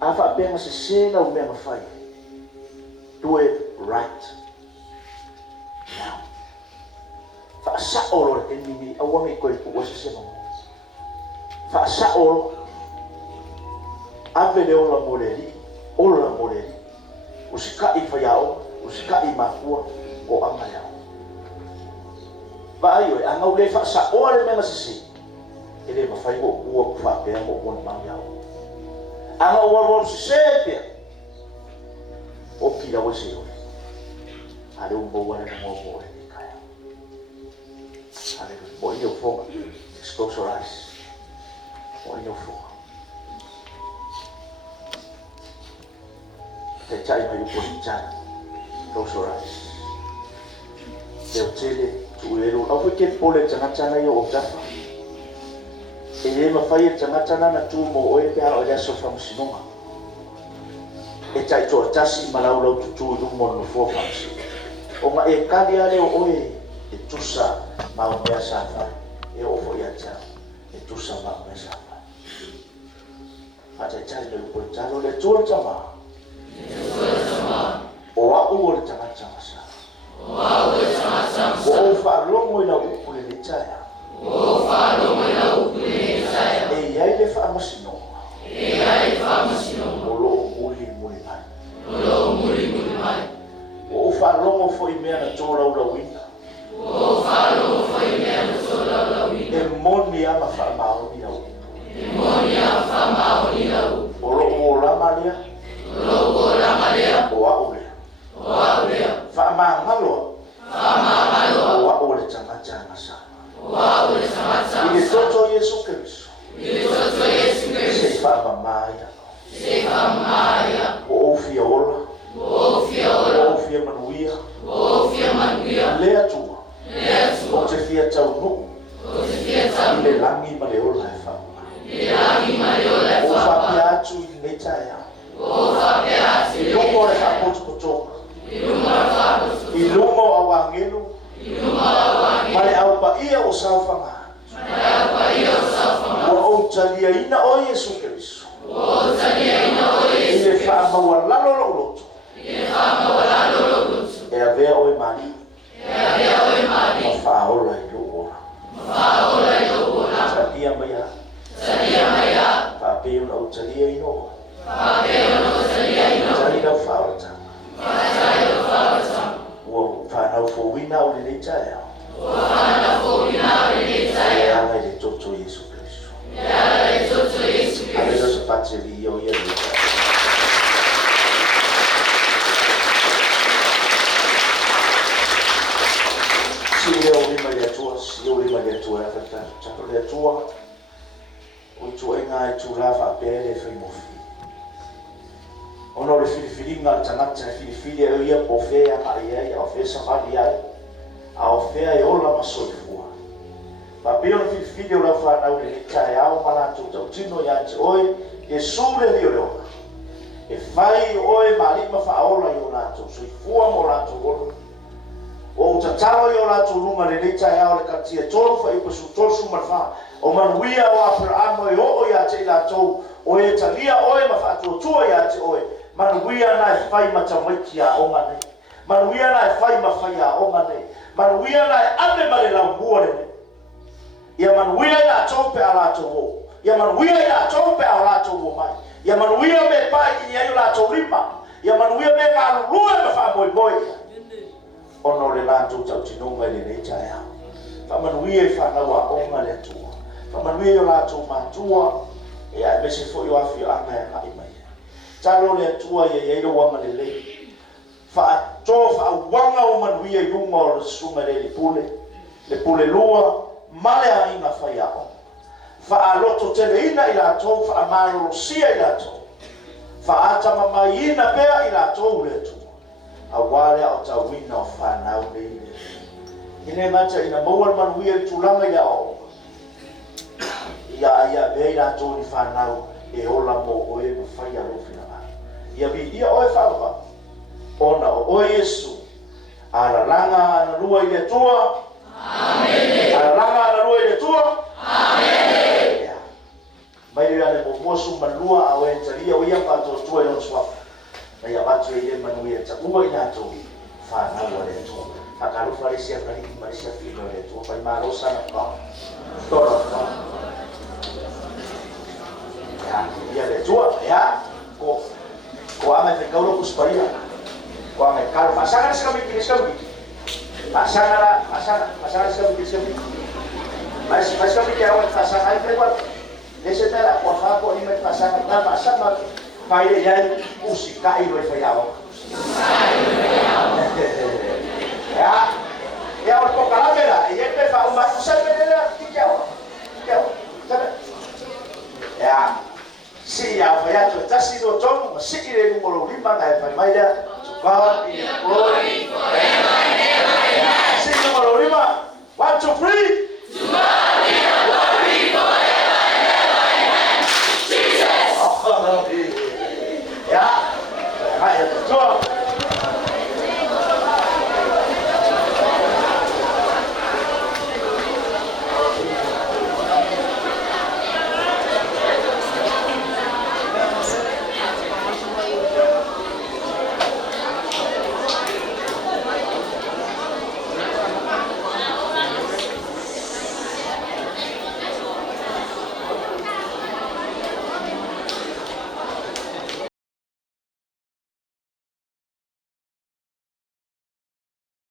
afa benga se sena o mea fai. Do it right now. Fa sa olo ke ni awangi ko ko se sena. Fa sa olo ave le ola moreli. Usika I fayao, usika I makua o amaya. Va yo anga ule fa sa olo menga se se. Ele ma fai ko ko fa pe mo ko ma yao. Anga wawon sepe o kila wese o ale umbo wana mo mo e kaya ale bo yo fo close your eyes bo yo fo te chai mai po chan close your eyes te tele tuero au ke pole tanga yo otafa ele mafai tanga na tu mo oe pe o ya sofa msinoma e tai to tasi malaula tu du mo no fo famsi o ma e kali ale oe e tusa ma o ya safa e o fo ya cha e tusa ma o ya safa ata chai no po chalo le tu chama o a o le tanga sa o fa longo ina ukule le chaya e ai le fa masino o lo muli mai o fa longo foi mea na tora ura wina e moni ama fa maoni au o lo lama lea o a ule fa malo o a ule tanga sa ile toto Yesu Kristo se fa mamaya o fia ola o fia manuia lea tua o te fia tau no ile langi ma le ola e fa o fa pia atu i neta ya i lumo le fa potu kotoka i lumo awangelu male au pa ia o saufanga o talia ina o Yesu Kristo ile fa mawalalo loto e avea o mali ma fa ola i lo ora talia maya fa pe o talia ino talia fa ota o fa na fo wina o le taya ya na le toto Yesu Kristo aveva spazio di io si le o le tua fa tanto le tua o tu enga tu lava pere fa mofi ono le fili nga tanga fili e ia po fe a ia o fe sa ia a fe e ola masoifua pa pio le fili o la fa na le kai au mana tu tino ya oi e sule li o e fai oi mali ma fa ola yo na tu soifua mo la tu o tatalo yo la tu lunga le kai au le katia tolo fa i po su tolo su marfa o manuia o Abraham o ya te la tu o e talia oi ma fa tu ya te oi manuia na fai matamaitia o ngane manuia na fai mafaya o ngane manuia na ande male la buore ya manuia na tope ala to ya manuia na tope ala to mai ya manuia me pai ni ayo la to lima ya manuia me ga lua me fa boy ono le la to tau tinonga le ne ya fa manuia fa na wa o ngale tu fa manuia la to matua ya me se fo yo afi anga ya mai talo le tua ye lo wanga le fa wanga o manuia yunga o sunga le pule lua male a inga fa ya o fa aloto tele ina ila to fa amalo sia ila to fa ata mama ina pea ila to le tu awale o ta wina o fa na o le ine mata ina mawal manuia tulanga ya o ya be ila to ni fa na e ola mo o e fa ya lo fina ia vi o fa ona o Yesu ala langa na lua ile tua amen ala langa na lua ile tua amen mai ile mo mosu malua awe talia o ia pa to tua no swa na ia watu ile manuia ta uwa ina to fa na wale to akalu farisia kali marisha fino ile to pa malo sana ka toro ya ile tua ya ko ame te kaulo kusparia ko ame kal pasangan sekali pasangan sekali mas kami awal pasangan lewat desa tera ko fa ko ni pasangan na pasangan pai ya musika ilo fa ya ko kalamera e pe fa uma kusapela kiao ya si ya fa tu tasi do tom si ile numero 5 na fa mai da God is glory forever and ever. Si numero 5 1, 2, 3.